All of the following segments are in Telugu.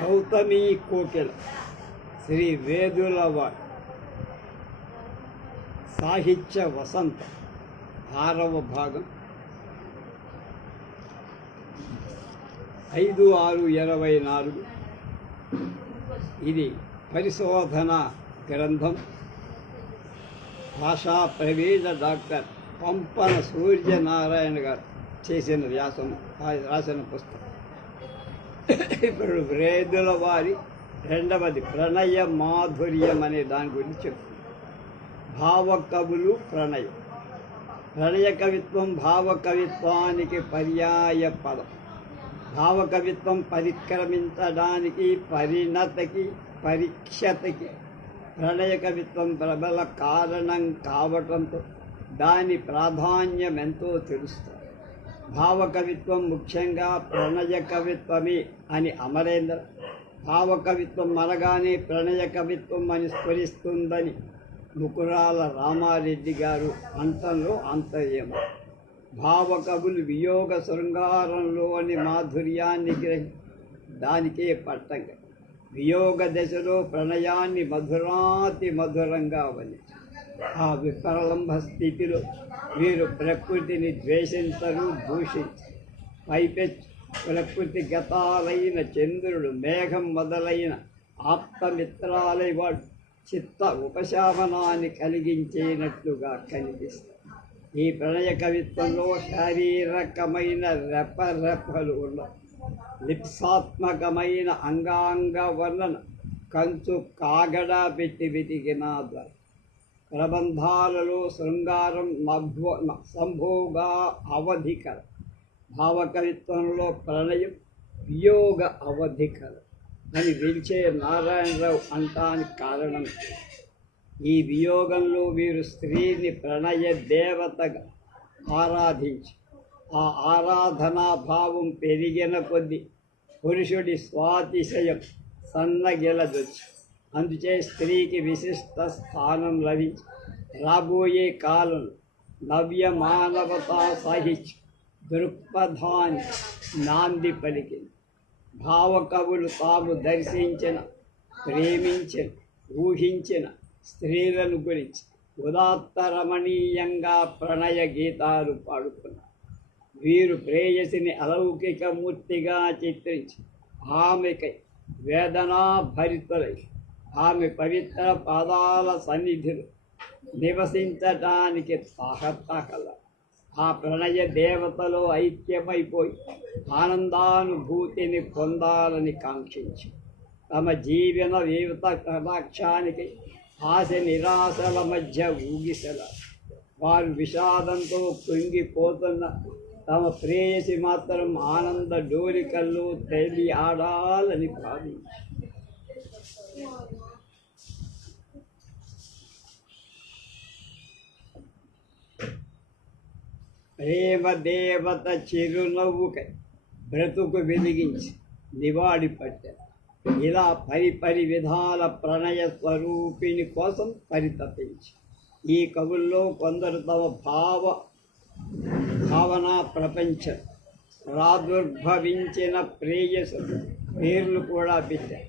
గౌతమి కోకిల శ్రీ వేదుల సాహిత్య వసంత ఆరవ భాగం. ఐదు ఆరు ఇరవై నాలుగు. ఇది పరిశోధన గ్రంథం. భాషా ప్రవీణ డాక్టర్ పంపన సూర్యనారాయణ గారు చేసిన వ్యాసం రాసిన పుస్తకం. ఇప్పుడు వేదుల వారి రెండవది ప్రణయ మాధుర్యం అనే దాని గురించి చెప్తుంది. భావకవులు ప్రణయం. ప్రణయ కవిత్వం భావకవిత్వానికి పర్యాయ పదం. భావకవిత్వం పరిక్రమించడానికి పరిణతకి పరీక్షతకి ప్రణయ కవిత్వం ప్రబల కారణం కావటంతో దాని ప్రాధాన్యం ఎంతో తెలుస్తుంది. భావకవిత్వం ముఖ్యంగా ప్రణయ కవిత్వమే అని అమరేంద్ర. భావకవిత్వం అనగానే ప్రణయ కవిత్వం అని స్ఫురిస్తుందని ముకురాల రామారెడ్డి గారు అంతంలో అంతర్యం. భావకవులు వియోగ శృంగారంలోని మాధుర్యాన్ని గ్రహి దానికే పట్టంగా. వియోగ దశలో ప్రణయాన్ని మధురాతి మధురంగా వని ఆ విప్రలంభ స్థితిలో వీరు ప్రకృతిని ద్వేషించరు దూషించరు. పైపెచ్చు. ప్రకృతి గతాలైన చంద్రుడు మేఘం మొదలైన ఆప్తమిత్రాలై వాడు చిత్త ఉపశమనాన్ని కలిగించేనట్లుగా కనిపిస్తుంది. ఈ ప్రణయ కవిత్వంలో శారీరకమైన రెపరెపలు ఉన్న లిప్సాత్మకమైన అంగాంగ వర్ణన కంచు కాగడా పెట్టి వెతికిన ద్వారా ప్రబంధాలలో శృంగారం నభ్వ సంభోగా అవధికర. భావకవిత్వంలో ప్రణయం వియోగ అవధికర. అని పిలిచే నారాయణరావు అంటానికి కారణం ఈ వియోగంలో వీరు స్త్రీని ప్రణయ దేవతగా ఆరాధించి ఆ ఆరాధనా భావం పెరిగిన కొద్దీ పురుషుడి స్వాతిశయం సన్నగిలదొచ్చు అందుచే స్త్రీకి విశిష్ట స్థానం లభించి రాబోయే కాలం నవ్య మానవతా సాహిత్య దృక్పథాన్ని నాంది పలికింది భావకవులు తాము దర్శించిన ప్రేమించిన ఊహించిన స్త్రీలను గురించి ఉదాత్త రమణీయంగా ప్రణయ గీతాలు పాడుకున్నారు వీరు ప్రేయసిని అలౌకిక మూర్తిగా చిత్రించి ఆమెకై వేదనాభరితులై ఆమె పవిత్ర పాదాల సన్నిధిలో నివసించటానికి కల ఆ ప్రణయ దేవతలో ఐక్యమైపోయి ఆనందానుభూతిని పొందాలని కాంక్షించి తమ జీవన వివత కటాక్షానికి ఆశ నిరాశల మధ్య ఊగిసల. వారు విషాదంతో కృంగిపోతున్న తమ ప్రేయసి మాత్రం ఆనంద డోలికల్లో తేలి ఆడాలని భావించి. ప్రేమ దేవత చిరునవ్వుకై బ్రతుకు వెలిగించి నివాడి పట్టారు ఇలా పరి పరి విధాల ప్రణయ స్వరూపిణి కోసం పరితపించి. ఈ కవుల్లో కొందరు తమ భావ భావన ప్రపంచం ప్రాదుర్భవించిన ప్రేయసు పేర్లు కూడా పెట్టారు.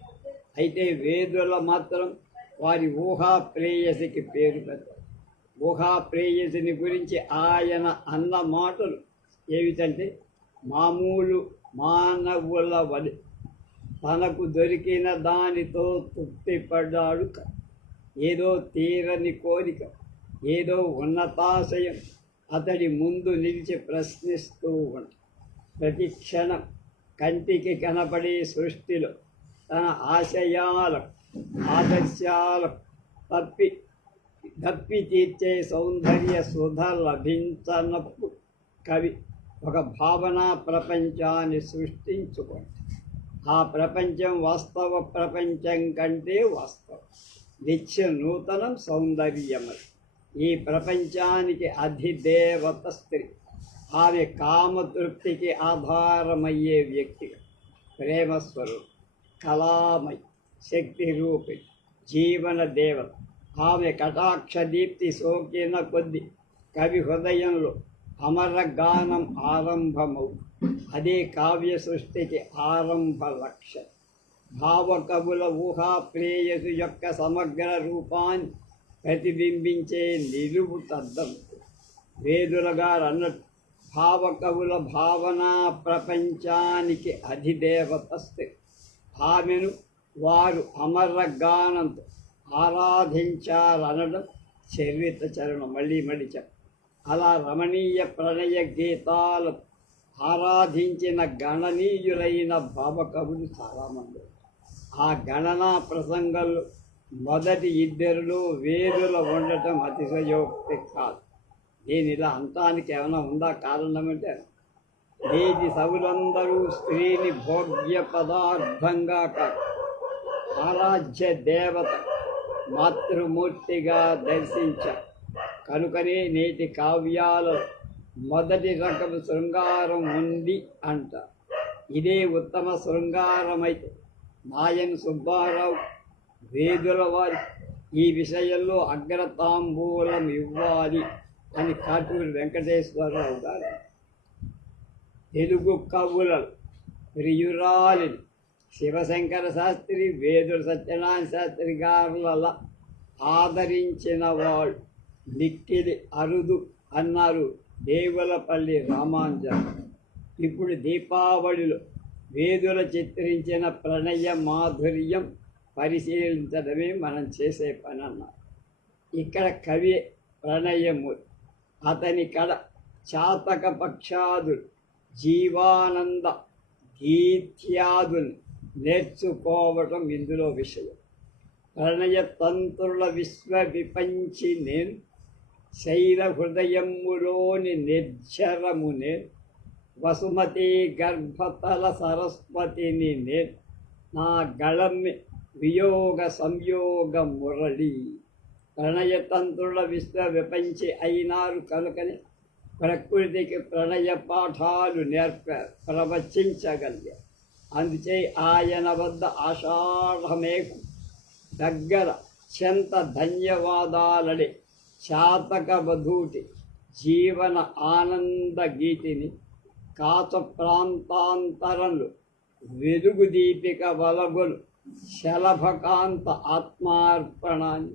అయితే వేదుల మాత్రం వారి ఊహా ప్రేయసికి పేరు పెట్టారు ఊహా ప్రేయసిని గురించి ఆయన అన్న మాటలు ఏమిటంటే మామూలు మానవుల వలి తనకు దొరికిన దానితో తృప్తిపడ్డాడు ఏదో తీరని కోరిక ఏదో ఉన్నతాశయం అతడి ముందు నిలిచి ప్రశ్నిస్తూ ఉంటా ప్రతి క్షణం కంటికి కనపడే సృష్టిలో తన ఆశయాల ఆదర్శాల తప్పి దప్పి తీర్చే సౌందర్య సుధ లభించనప్పుడు కవి ఒక భావనా ప్రపంచాన్ని సృష్టించుకోండి. ఆ ప్రపంచం వాస్తవ ప్రపంచం కంటే వాస్తవం. నిత్య నూతనం సౌందర్యమది. ఈ ప్రపంచానికి అధిదేవత స్త్రీ. ఆమె కామతృప్తికి ఆధారమయ్యే వ్యక్తి. ప్రేమస్వరూపి కళామయి శక్తి రూపి జీవన దేవత. ఆమె కటాక్ష దీప్తి సోకిన కొద్ది కవి హృదయంలో అమరగానం ఆరంభమవు అదే కావ్య సృష్టికి ఆరంభ లక్ష్యం భావకవుల ఊహా ప్రేయసు యొక్క సమగ్ర రూపాన్ని ప్రతిబింబించే నిలువు తద్దం వేదుల గారు అన్నట్టు భావకవుల భావనా ప్రపంచానికి అధిదేవతస్తే. ఆమెను వారు అమరగానంతో ఆరాధించారనడం చరిత్ర చరణం. మళ్ళీ మళ్ళీ చెప్ప అలా రమణీయ ప్రణయ గీతాలు ఆరాధించిన గణనీయులైన భావకవులు చాలామంది ఆ గణనా ప్రసంగాలు మొదటి ఇద్దరులో వేదుల ఉండటం అతిశయోక్తి కాదు. దీని ఇలా అంతానికి ఏమైనా ఉందా కారణం అంటే సవులందరూ స్త్రీని భోగ్య పదార్థంగా కాదు ఆరాధ్య దేవత మాతృమూర్తిగా దర్శించారు కనుకనే నేటి కావ్యాలు మొదటి రకం శృంగారం ఉంది అంట. ఇదే ఉత్తమ శృంగారమైతే మాయన్ సుబ్బారావు వేదుల వారి ఈ విషయంలో అగ్రతాంబూలం ఇవ్వాలి అని కాటూరి వెంకటేశ్వరరావు గారు. తెలుగు కవుల ప్రియురాలిని శివశంకర శాస్త్రి వేదుల సత్యనారాయణ శాస్త్రి గారుల ఆదరించిన వాళ్ళు మిక్కిలి అరుదు అన్నారు దేవులపల్లి రామాంజన్ ఇప్పుడు దీపావళిలో వేదుల చిత్రించిన ప్రణయ మాధుర్యం పరిశీలించడమే మనం చేసే పని అన్నారు. ఇక్కడ కవి ప్రణయము అతని కడ చాతక పక్షాదులు జీవానంద గీత్యాదులు నేర్చుకోవటం ఇందులో విషయం. ప్రణయ తంత్రుల విశ్వ విపంచి నేను శైల హృదయములోని నిర్జరము నేను వసుమతి గర్భతల సరస్వతిని నేను నా గళమ్మి వియోగ సంయోగ మురళి. ప్రణయతంత్రుల విశ్వ విపంచి అయినారు కనుకని ప్రకృతికి ప్రణయ పాఠాలు నేర్పారు ప్రవచించగలిగారు. అందుచే ఆయన వద్ద ఆషాఢమేకు దగ్గర చెంత ధన్యవాదాలడి చాతక వధూటి జీవన ఆనంద గీతిని కాచ ప్రాంతాంతరంలో వెలుగు దీపిక వలగొలు శలభకాంత ఆత్మార్పణాన్ని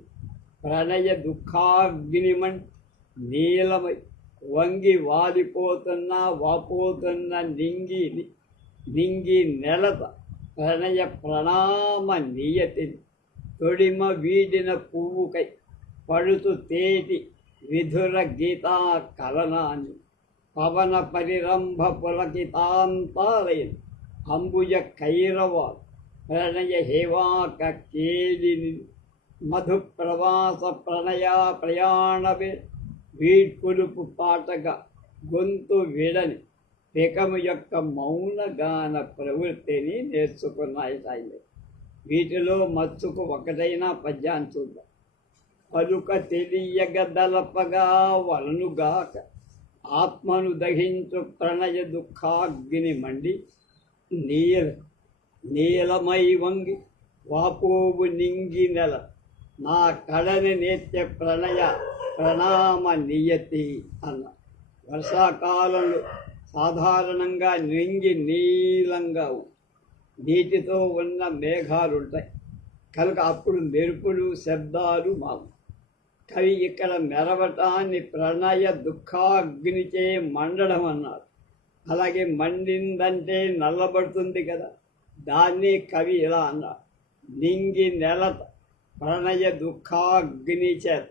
ప్రణయ దుఃఖాగ్నిమణ్ నీలమై వంగి వాలిపోతున్న వాపోతున్న నింగిని నింగి నెలత ప్రణయ ప్రణామ నియతిని తొడిమ వీడిన పువ్వుకై పడుతు తేటి విధుర గీతా కలనాన్ని పవన పరిరంభ పులకితాంతాలైన అంబుజ కైరవ ప్రణయ హేవాక కేలిని మధు ప్రవాస ప్రణయ ప్రయాణవే వీడ్పులుపు పాటగా గొంతు విడని పెకము యొక్క మౌనగాన ప్రవృత్తిని నేర్చుకున్నాయి సాయి వీటిలో మచ్చుకు ఒకటైనా పద్యాన్ని చూద్దాం. పలుక తెలియగదలపగా వలనుగాక ఆత్మను దహించు ప్రణయ దుఃఖాగ్ని మండి నీల నీలమై వంగి వాపోవు నింగి నెల నా కడని నేత్య ప్రణయ ప్రణామ నియతి అన్న. వర్షాకాలంలో సాధారణంగా నింగి నీలంగా నీటితో ఉన్న మేఘాలు ఉంటాయి కనుక అప్పుడు మెరుపులు శబ్దాలు మావు. కవి ఇక్కడ మెరవటాన్ని ప్రణయ దుఃఖాగ్నిచే మండడం అన్నారు అలాగే మండిందంటే నల్లబడుతుంది కదా. దాన్ని కవి ఇలా అన్నారు. నింగి నెలత ప్రణయ దుఃఖాగ్ని చేత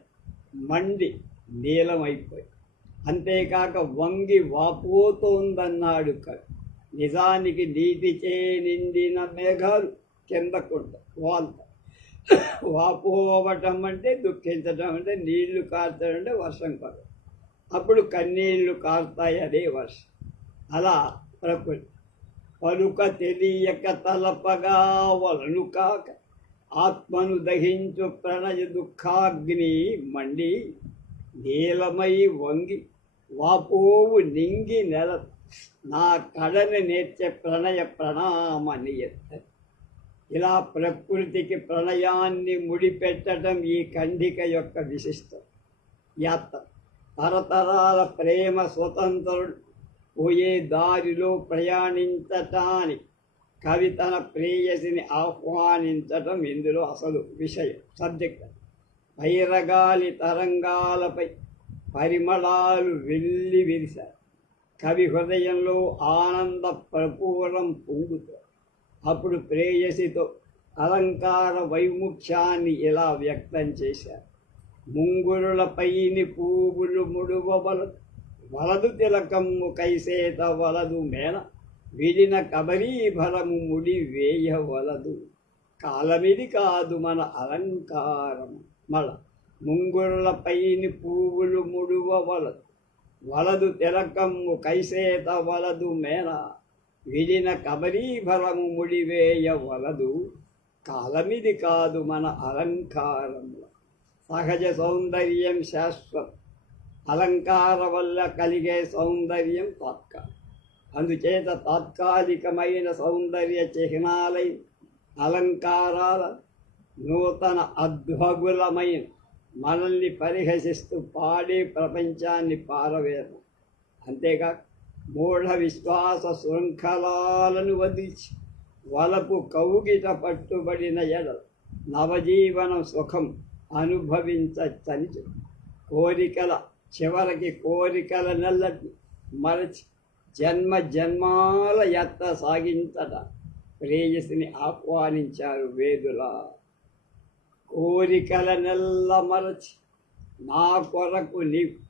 మండి నీలమైపోయి. అంతేకాక వంగి వాపోతోందన్నాడు కవి. నిజానికి నీటిచే నిండిన మేఘాలు కిందకుంట వాల్తాయి వాపోవటం అంటే దుఃఖించటం అంటే నీళ్ళు కారుతాయి అంటే వర్షం పడదు అప్పుడు కన్నీళ్ళు కారుతాయి అదే వర్షం. అలా ప్రకృతి. పలుక తెలియక తలపగా వలను కాక ఆత్మను దహించు ప్రణయ దుఃఖాగ్ని మండి నీలమై వంగి వాపోవు నింగి నెల నా కడని నేర్చే ప్రణయ ప్రణామని నియత ఇలా ప్రకృతికి ప్రణయాన్ని ముడిపెట్టడం ఈ ఖండిక యొక్క విశిష్టం యాత్ర. తరతరాల ప్రేమ స్వతంత్రుడు పోయే దారిలో ప్రయాణించటానికి కవి తన ప్రేయసిని ఆహ్వానించటం ఇందులో అసలు విషయం. సబ్జెక్ట్ పైరగాలి తరంగాలపై పరిమళాలు వెళ్ళి విరిశారు కవి హృదయంలో ఆనంద ప్రపూరం పొంగుతారు అప్పుడు ప్రేయసితో అలంకార వైముఖ్యాన్ని ఇలా వ్యక్తం చేశారు. ముంగురులపైని పువ్వులు ముడువవలదు వలదు తిలకమ్ము కైసేత వలదు మేన విడిన కబరీభరము ముడి వేయవలదు కాలమిది కాదు మన అలంకారం మళ్ళ ముంగురులపైని పువ్వులు ముడువ వలదు. తిలకమ్ము కైసేత వలదు మేన విడిన కబరీభరము ముడివేయవలదు కాలమిది కాదు మన అలంకారము. సహజ సౌందర్యం శాశ్వతం. అలంకార వల్ల కలిగే సౌందర్యం తాత్కాలిక అందుచేత తాత్కాలికమైన సౌందర్య చిహ్నాలై అలంకారాల నూతన అద్భగులమైన మనల్ని పరిహసిస్తూ పాడి ప్రపంచాన్ని పారవేరు అంతేగా మూఢ విశ్వాస శృంఖలాలను వదిలిచి వలపు కౌగిట పట్టుబడిన ఎడ నవజీవన సుఖం అనుభవించచ్చని కోరికల చివరికి కోరికల నెల్లటి మరచి జన్మ జన్మాల ఎత్త సాగించట. ప్రేయసిని ఆహ్వానించారు వేదుల కోరికలనెల్ల మరచి నా కొరకు నీవు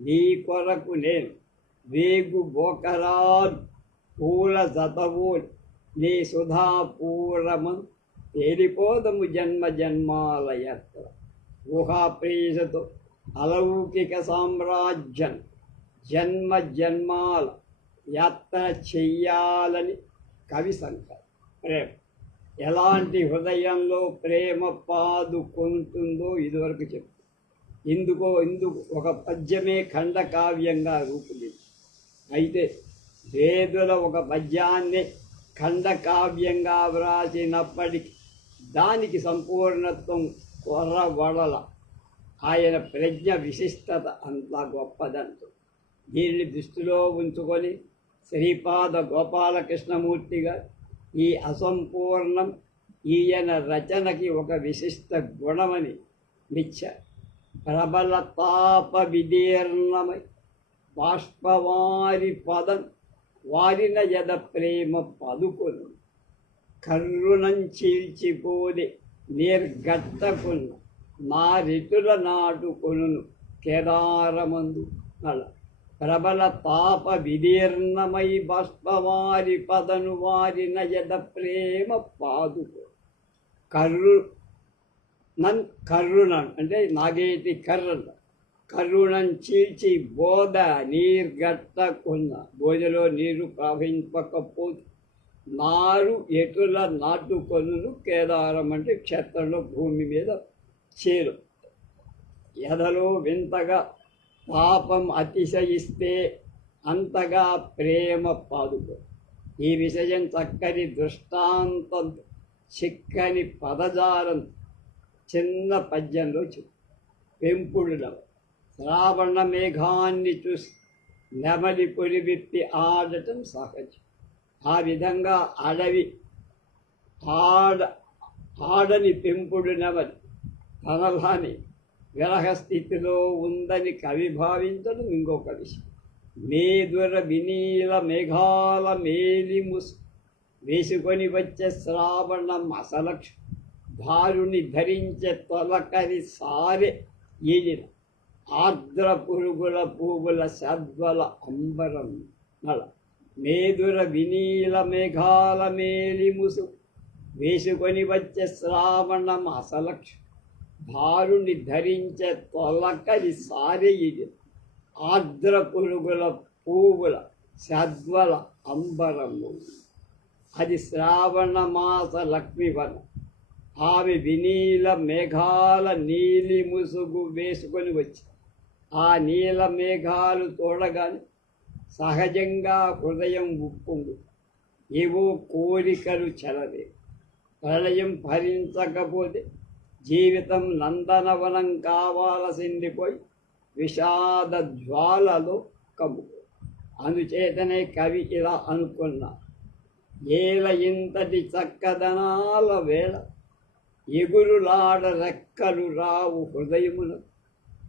నీ కొరకు నేను వేగు బోకరాలు పూల జతవు నీ సుధాపూరము తేలిపోదము జన్మ జన్మాల యాత్ర అలౌకిక సామ్రాజ్యం జన్మ జన్మాల యాత్ర చెయ్యాలని కవి సంకల్పం. ప్రేమ. ఎలాంటి హృదయంలో ప్రేమ పాదుకుంటుందో ఇదివరకు చెప్పు. ఇందుకో ఇందుకు ఒక పద్యమే ఖండకావ్యంగా రూపుదిద్ది అయితే వేదుల ఒక పద్యాన్ని ఖండకావ్యంగా వ్రాసినప్పటికీ దానికి సంపూర్ణత్వం కొర్రవడల ఆయన ప్రజ్ఞ విశిష్టత అంతా గొప్పదంటూ. దీన్ని దృష్టిలో ఉంచుకొని శ్రీపాద గోపాలకృష్ణమూర్తి గారు ఈ అసంపూర్ణం ఈయన రచనకి ఒక విశిష్ట గుణమని మిచ్చారు ప్రబల తాప విదీర్ణమై బాష్పవారి పదం వారిన యద ప్రేమ పదుకును కర్రునం చీల్చిపోదే నిర్గట్టకును నా రితుల నాటుకొను కేదారమందు అల ప్రబల తాప విదీర్ణమై బాష్పవారి పదను వారిన యద ప్రేమ పాదుకు. కర్రు నన్ కరుణం అంటే నాగేటి కర్రన కరుణం చీల్చి బోధ నీర్గట్టకున్న బోధలో నీరు ప్రవహింపకపోతే నారు ఎటుల నాటుకొనులు కేదారం అంటే క్షేత్రంలో భూమి మీద చేరు. ఎదలో వింతగా పాపం అతిశయిస్తే అంతగా ప్రేమ పాదుకో. ఈ విషయం చక్కని దృష్టాంతం చిక్కని పదజాలం చిన్న పద్యంలో చెప్పు. పెంపుడులో శ్రావణ మేఘాన్ని చూసి నెమలి పొలివిప్పి ఆడటం సహజం. ఆ విధంగా అడవి ఆడ ఆడని పెంపుడు నెమలి తనలాని విరహ స్థితిలో ఉందని కవి భావించడం ఇంకొక విషయం. మేదుర వినీల మేఘాల మేలిముసు వేసుకొని వచ్చే శ్రావణ మసలక్ష భారుని ధరించే తొలకరి సారె ఈడిన ఆర్ద్ర పురుగుల పువ్వుల సద్వల అంబరం నల మేదుర వినీల మేఘాల మేలి ముసు వేసుకొని వచ్చే శ్రావణ మాసలక్ష భారుని ధరించే తొలకది సారి ఇది. ఆర్ద్ర పురుగుల పువ్వుల సద్వల అంబరము. అది శ్రావణ మాస లక్ష్మీవనం ఆమె వినీల మేఘాల నీలి ముసుగు వేసుకొని వచ్చి ఆ నీల మేఘాలు తోడగానే సహజంగా హృదయం ఉప్పుంది ఏవో కోరికలు చెలవే ప్రళయం భరించకపోతే జీవితం నందనవనం కావాల్సిందిపోయి విషాద జ్వాలలో కమ్ము. అందుచేతనే కవి ఇలా అనుకున్నా. ఏల ఇంతటి చక్కదనాల వేళ ఎగురులాడ రెక్కలు రావు హృదయమున.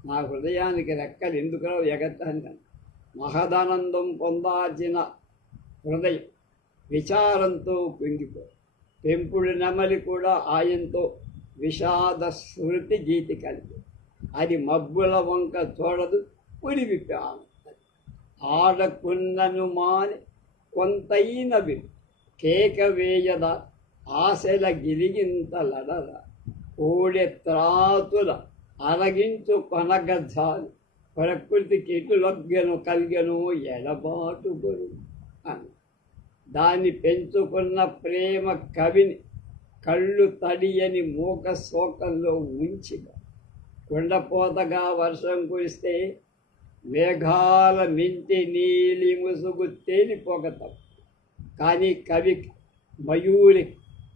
నా హృదయానికి రెక్కలు ఎందుకు రావు ఎగతాను మహదానందం పొందాల్సిన హృదయం విచారంతో కుంగిపో పెంపుడు నెమలి కూడా ఆయనతో విషాద స్మృతి గీతి కలిపి అది మబ్బుల వంక చూడదు పులి ఆడకున్నను మాని కొంతైనవి కేక వేయద ఆశల గిరిగింతలడద కోడె త్రాతుల అరగించు కొనగజాలు ప్రకృతికి ఇటులొగ్గెను కలిగను ఎడబాటు బరువు. అని. దాన్ని పెంచుకున్న ప్రేమ కవిని కళ్ళు తడియని మూక శోకంలో ఉంచిగా కొండపోతగా వర్షం కురిస్తే మేఘాల మింటి నీలి ముసుగు తేలిపోక కానీ కవి మయూరి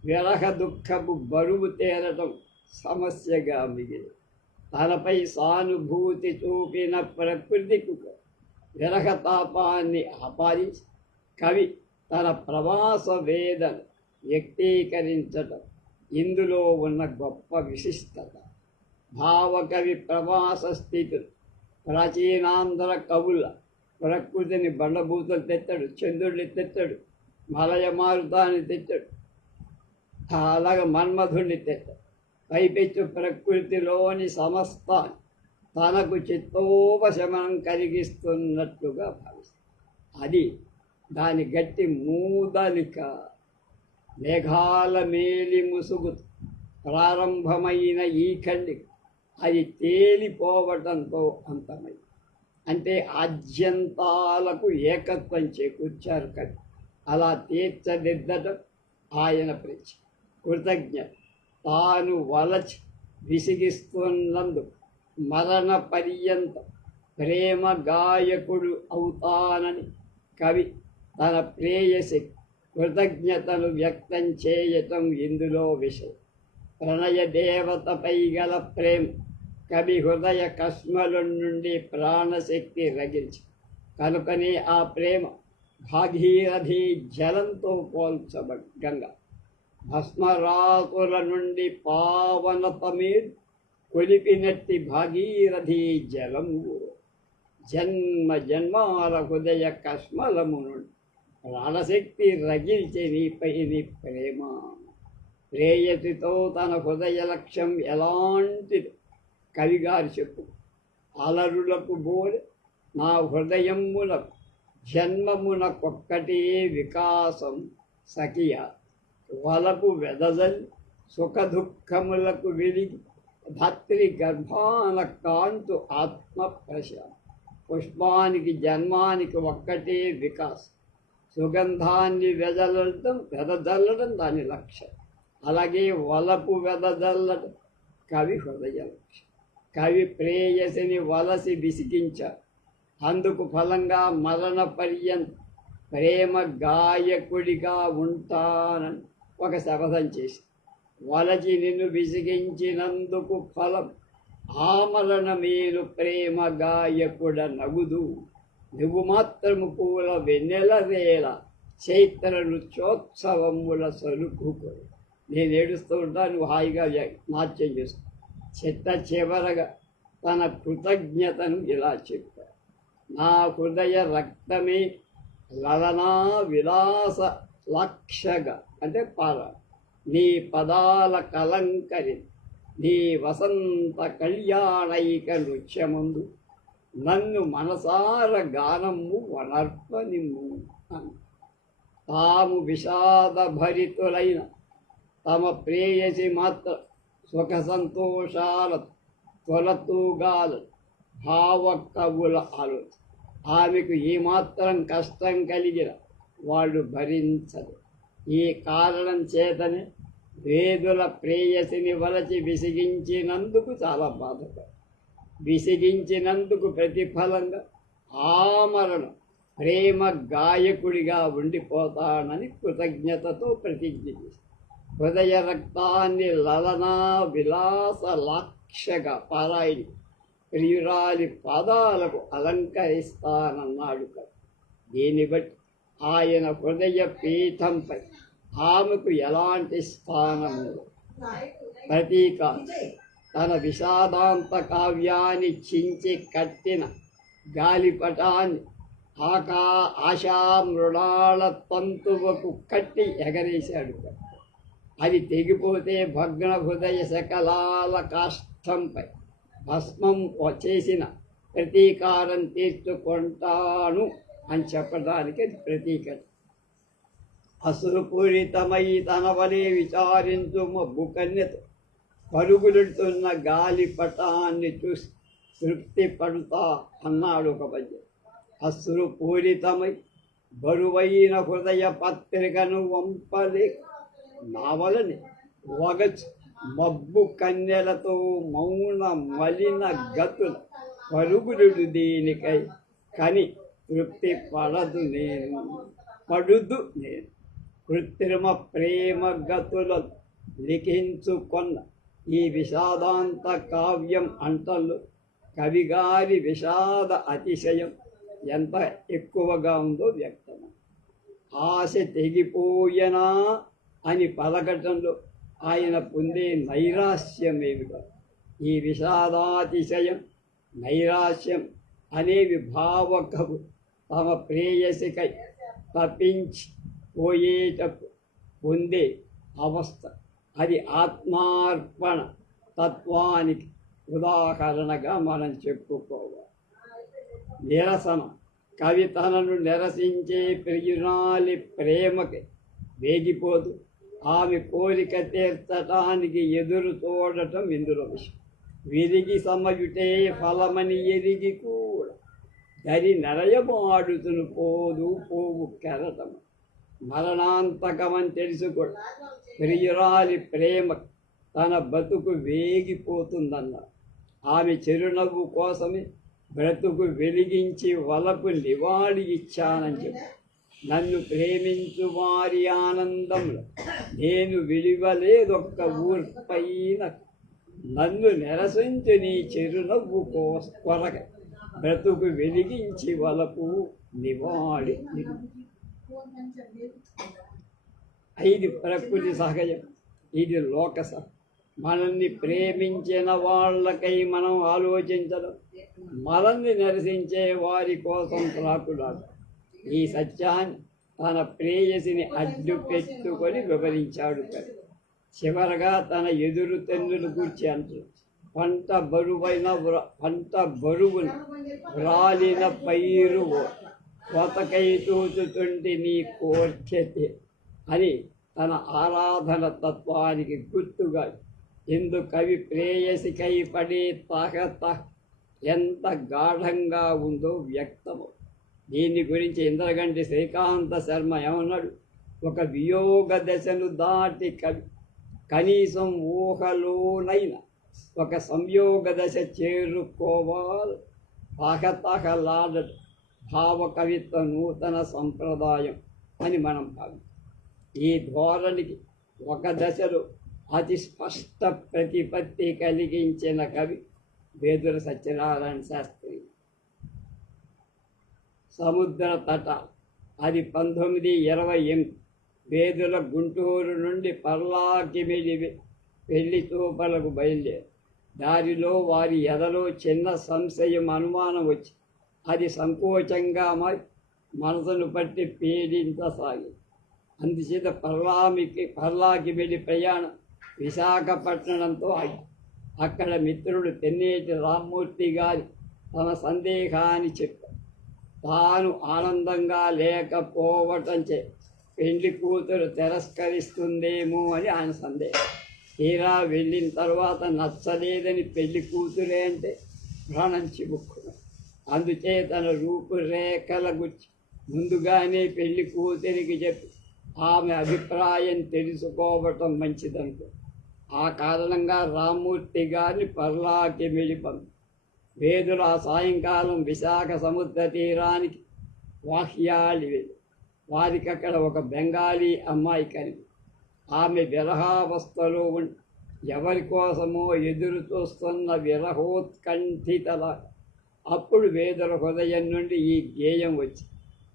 విరహ దుఃఖపు బరువు తేరటం సమస్యగా మిగిలి తనపై సానుభూతి చూపిన ప్రకృతికి విరహ తాపాన్ని ఆపాదించి కవి తన ప్రవాస వేదను వ్యక్తీకరించటం. ఇందులో ఉన్న గొప్ప విశిష్టత. భావకవి ప్రవాస స్థితులు ప్రాచీనాంధ్ర కవుల ప్రకృతిని బండబూతలు తెచ్చాడు చంద్రుడిని తెచ్చాడు మలయ మారుతాన్ని తెచ్చాడు అలాగే మన్మధుడిని తెచ్చాడు పైపెచ్చు ప్రకృతిలోని సమస్త తనకు చిత్తోపశమనం కలిగిస్తున్నట్లుగా భావిస్తాడు. అది దాని గట్టి మూదలిక. మేఘాల మేలి ముసుగు ప్రారంభమైన ఈ కళ్ళి అది తేలిపోవటంతో అంతమై. అంటే ఆద్యంతాలకు ఏకత్వం చేకూర్చారు కవి అలా తీర్చదిద్దటం ఆయన ప్రతి కృతజ్ఞత తాను వలచి విసిగిస్తున్నందు మరణ పర్యంత ప్రేమ గాయకుడు అవుతానని కవి తన ప్రేయసి కృతజ్ఞతను వ్యక్తం చేయటం ఇందులో విషయం ప్రణయ దేవతపై గల ప్రేమ కవి హృదయ కష్మల నుండి ప్రాణశక్తి రగిల్చి కనుకనే ఆ ప్రేమ భాగీరథి జలంతో పోల్చబ గంగ భస్మరాకుల నుండి పావన పమీర్ కొలిపినట్టి భాగీరథి జలము. జన్మ జన్మాల హృదయ కష్మలము నుండి రాణశక్తి రగిల్చి నీపై నీ ప్రేమ. ప్రేయసితో తన హృదయ లక్ష్యం ఎలాంటిది? కవిగారు చెప్పు. అలరులకు బోలె నా హృదయములకు జన్మమునకొక్కటే వికాసం సఖియ. వలపు వెదజల్ సుఖ దుఃఖములకు వెలిగి భక్తి గర్భాన కాంతు ఆత్మ ప్రశ పుష్పానికి జన్మానికి ఒక్కటే వికాసం. సుగంధాన్ని వెదలడం వెదజల్లడం దాని లక్ష్యం అలాగే వలపు వెదజల్లడం కవి హృదయ లక్ష్యం కవి ప్రేయసిని వలసి విసిగించారు అందుకు ఫలంగా మరణ పర్యంత ప్రేమ గాయకుడిగా ఉంటానని ఒక శపథం చేసి వలచి నిన్ను విసిగించినందుకు ఫలం ఆమరణ మీరు ప్రేమ గాయకుడ నగుదు నువ్వు మాత్రము పూల వెన్నెల వేల చైత్ర నృత్యోత్సవముల సరుకుడు నేను ఏడుస్తూ ఉంటా నువ్వు హాయిగా నాట్యం చేస్తా. చెత్త చివరగా తన కృతజ్ఞతను ఇలా చెప్పా. నా హృదయ రక్తమే లలనా విలాస లక్షగా అంటే పాల నీ పదాల కలంకరి నీ వసంత కళ్యాణైక నృత్యముందు నన్ను మనసార గానము వనర్పనిమ్ము అని. తాము విషాదభరితులైన తమ ప్రేయసి మాత్ర సుఖ సంతోషాల తొలతూగాల భావ కవుల ఆలోచన ఆమెకు ఏమాత్రం కష్టం కలిగిన వాళ్ళు భరించరు ఈ కారణం చేతనే వేదుల ప్రేయసిని వలచి విసిగించినందుకు చాలా బాధపడు విసిగించినందుకు ప్రతిఫలంగా ఆమరణం ప్రేమ గాయకుడిగా ఉండిపోతానని కృతజ్ఞతతో ప్రతిజ్ఞ హృదయ రక్తాన్ని లలనా విలాస లాక్షగా పారాయణి ప్రియురాలి పాదాలకు అలంకరిస్తానన్నాడు కదా దీన్ని బట్టి ఆయన హృదయ పీఠంపై ఆమెకు ఎలాంటి స్థానం లేదు. తన విషాదాంత కావ్యాన్ని చించి కట్టిన గాలిపటాన్ని ఆకా ఆశా మృణాల తంతువకు కట్టి ఎగరేశాడు. అది తెగిపోతే భగ్న హృదయ శకలాల కాష్టంపై భస్మం చేసిన ప్రతీకారం తీర్చుకుంటాను అని చెప్పడానికి అది ప్రతీక. అసురపూరితమై తన వలె విచారించు మబ్బు కన్యతో పరుగులుడుతున్న గాలి పటాన్ని చూసి తృప్తి పడుతా అన్నాడు ఒక పద్యం అశ్రుపూరితమై బరువైన హృదయ పత్రికను వంపలే. నావలని వగచు మబ్బు కన్నెలతో మౌన మలిన గతుల పరుగులుడు దీనికై కని తృప్తి పడదు నేను పడుదు నేను. కృత్రిమ ప్రేమ గతుల లిఖించుకొన్న ఈ విషాదాంత కావ్యం అంటలు కవిగారి విషాద అతిశయం ఎంత ఎక్కువగా ఉందో వ్యక్తం ఆశ తెగిపోయనా అని పలకటంలో ఆయన పొందే నైరాశ్యం ఏమిటో ఈ విషాదాతిశయం నైరాశ్యం అనేవి భావకపు తమ ప్రేయసికై తప్పించి పోయేటప్పుడు పొందే అవస్థ. అది ఆత్మార్పణ తత్వానికి ఉదాహరణగా మనం చెప్పుకోవాలి. నిరసన. కవి తనను నిరసించే ప్రియురాలి ప్రేమకి వేగిపోదు. ఆమె కోరిక తీర్చటానికి ఎదురు చూడటం ఇందులో విషయం. విరిగి సమయుటే ఫలమని ఎరిగి కూడా. దరి నరయమాడుతును పోదు పోవు కెరటము. మరణాంతకమని తెలుసుకో ప్రియురాలి ప్రేమ తన బతుకు వేగిపోతుందన్న. ఆమె చిరునవ్వు కోసమే బ్రతుకు వెలిగించి వలపు నివాళి ఇచ్చానని చెప్పి. నన్ను ప్రేమించు వారి ఆనందంలో నేను విలువలేదొక్క ఊర్పైన నన్ను నిరసించు నీ చిరునవ్వు కోస కొరక బ్రతుకు వెలిగించి వలపు నివాళి ఇది ప్రకృతి సహజం. ఇది లోక మనల్ని ప్రేమించిన వాళ్ళకై మనం ఆలోచించడం. మనల్ని నిరసించే వారి కోసం ప్రాకులాడు. ఈ సత్యాన్ని తన ప్రేయసిని అడ్డు పెట్టుకొని వివరించాడు చివరగా తన ఎదురు తెన్నులు కూర్చి అంటాడు పంట బరువైన వ్ర- పంట బరువున రాలిన పైరు కోతకై చూచుతుంటి నీ కోర్చెతే అని తన ఆరాధన తత్వానికి గుర్తుగా ఇందు కవి ప్రేయసికై పడే తాకత ఎంత గాఢంగా ఉందో వ్యక్తము. దీని గురించి ఇంద్రగంటి శ్రీకాంత శర్మ ఏమన్నాడు? ఒక వియోగ దశను దాటి కవి కనీసం ఊహలోనైన ఒక సంయోగ దశ చేరుకోవాలి. తాకతాకలాడట భావకవిత్వ నూతన సంప్రదాయం అని మనం భావిస్తాం ఈ ధోరణికి ఒక దశలో అతి స్పష్ట ప్రతిపత్తి కలిగించిన కవి వేదుల సత్యనారాయణ శాస్త్రి. సముద్ర తట అది పంతొమ్మిది ఇరవై ఎనిమిది. వేదుల గుంటూరు నుండి పర్లాకిమిడి పెళ్ళి చూపలకు బయలుదేరి దారిలో వారి ఎదలో చిన్న సంశయం అనుమానం వచ్చి అది సంకోచంగా మారి మనసును పట్టి పీడించసాగి అందుచేత పర్లామికి పర్లాకి వెళ్ళి ప్రయాణం విశాఖపట్నంతో ఆగి అక్కడ మిత్రుడు తెన్నేటి రామ్మూర్తి గారి తమ సందేహాన్ని చెప్పారు తాను ఆనందంగా లేకపోవటంచే పెళ్ళి కూతురు తిరస్కరిస్తుందేమో అని ఆయన సందేహం. తీరా వెళ్ళిన తర్వాత నచ్చలేదని పెళ్ళి కూతురే అంటే ప్రాణం చిబుక్కు అందుచే తన రూపురేఖల గుర్చి ముందుగానే పెళ్ళి కూతురికి చెప్పి ఆమె అభిప్రాయం తెలుసుకోవటం మంచిదనుకో ఆ కారణంగా రామ్మూర్తి గారిని పర్లాకి వెళ్ళిపంది వేదులు ఆ సాయంకాలం విశాఖ సముద్ర తీరానికి వాహ్యాలి వెళ్ళి వారికి అక్కడ ఒక బెంగాలీ అమ్మాయి కలిగి. ఆమె విరహావస్థలో ఉండి ఎవరి కోసమో ఎదురు చూస్తున్న విరహోత్కంఠితల అప్పుడు వేదుల హృదయం నుండి ఈ గేయం వచ్చి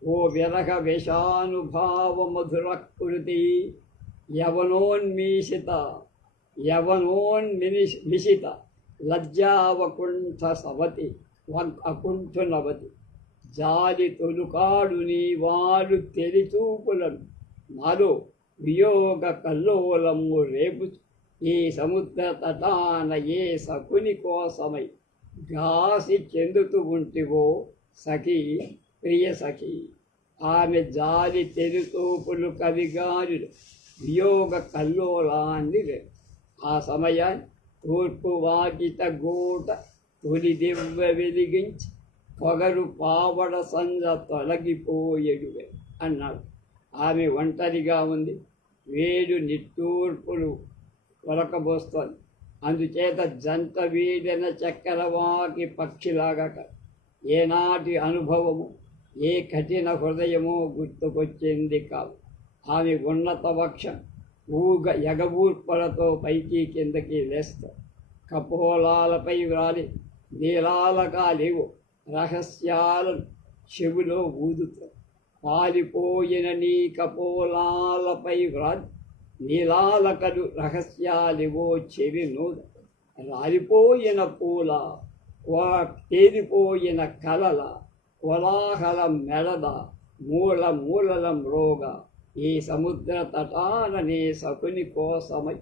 ఓ విరహ విషానుభావ మధుర కృతి యవనోన్మీషిత యవనోన్మిని మిషిత లజ్జావకుంఠ సవతి అకుంఠునవతి. జాలి తొలుకాడు నీ వాడు తెలిచూపులను నాలో వియోగ కల్లోలము రేపు ఈ సముద్ర తటాన ఏ సకుని కోసమై గాసి చెందుతూ ఉంటివో సఖి ప్రియ సఖి. ఆమె జాలి తెలుతోపులు కవిగారులు వియోగ కల్లోలాన్ని ఆ సమయాన్ని తూర్పు వాకిట గూట తొలి దివ్వ వెలిగించి పొగరు పావడ సంజ తొలగిపోయేడువే అన్నాడు. ఆమె ఒంటరిగా ఉంది. వేడు నిట్టూర్పులు కొరకబోస్తోంది అందుచేత జంట వీడిన చక్కెరవాకి పక్షిలాగా ఏనాటి అనుభవము ఏ కఠిన హృదయమో గుర్తుకొచ్చింది కాదు ఆమె ఉన్నత వక్షం ఊగ ఎగబూర్పలతో పైకి కిందకి లేస్తా కపోలాలపై వ్రాలి నీలాలగా లేవు రహస్యాలను చెవిలో ఊదుతా పారిపోయిన నీ కపోలాలపై వ్రాలి. నీలాలకలు రహస్యాలివో చెవి నూద రాలిపోయిన పూల వా- తేలిపోయిన కలల కోలాహల మెడద మూల మూలల మ్రోగ ఈ సముద్ర తటాననే సకుని కోసమై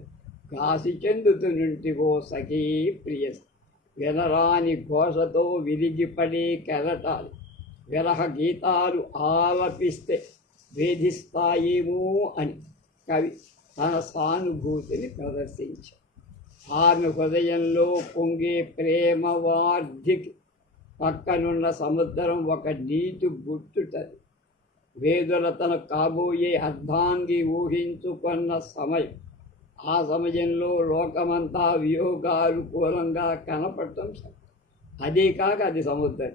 కాసి చెందుతునుంటివో సఖీ ప్రియ వినరాని ఘోషతో విరిగిపడే కెరటాలు విరహ గీతాలు ఆలపిస్తే వేధిస్తాయేమో అని. కవి తన సానుభూతిని ప్రదర్శించాడు. ఆమె హృదయంలో పొంగే ప్రేమ వార్ధికి పక్కనున్న సముద్రం ఒక నీటి గుట్టుటది వేదుల తన కాబోయే అర్ధాంగి ఊహించుకున్న సమయం. ఆ సమయంలో లోకమంతా వియోగానుకూలంగా కనపడటం అదే కాక అది సముద్రం.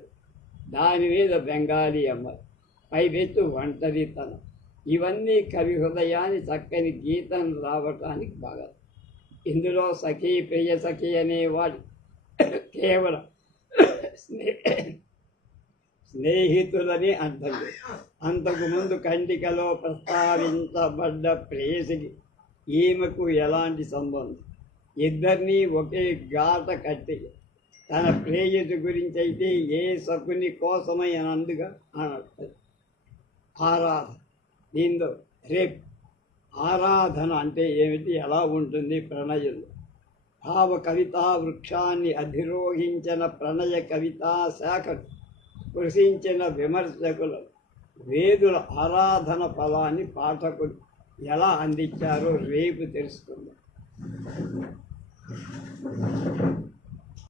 దాని మీద బెంగాలీ అమ్మాయి. పైపెత్తు ఒంటరితనం. ఇవన్నీ కవి హృదయాన్ని చక్కని గీతం రావటానికి బాగా. ఇందులో సఖీ ప్రియ సఖి అనేవాడు కేవలం స్నే స్నేహితులని అర్థం అంతకుముందు కండికలో ప్రస్తావించబడ్డ ప్రేయసికి ఈమెకు ఎలాంటి సంబంధం? ఇద్దరినీ ఒకే గాట కట్టి తన ప్రేయసు గురించి అయితే ఏ సకుని కోసమై అని అందుగా అన్నట్టు ఆరాధన. దీంతో రేప్. ఆరాధన అంటే ఏమిటి? ఎలా ఉంటుంది? ప్రణయంలో. భావ కవితా వృక్షాన్ని అధిరోహించిన ప్రణయ కవితా శాఖను కృషించిన విమర్శకులు. వేదుల ఆరాధన ఫలాన్ని పాఠకులు ఎలా అందించారో రేపు తెలుస్తుంది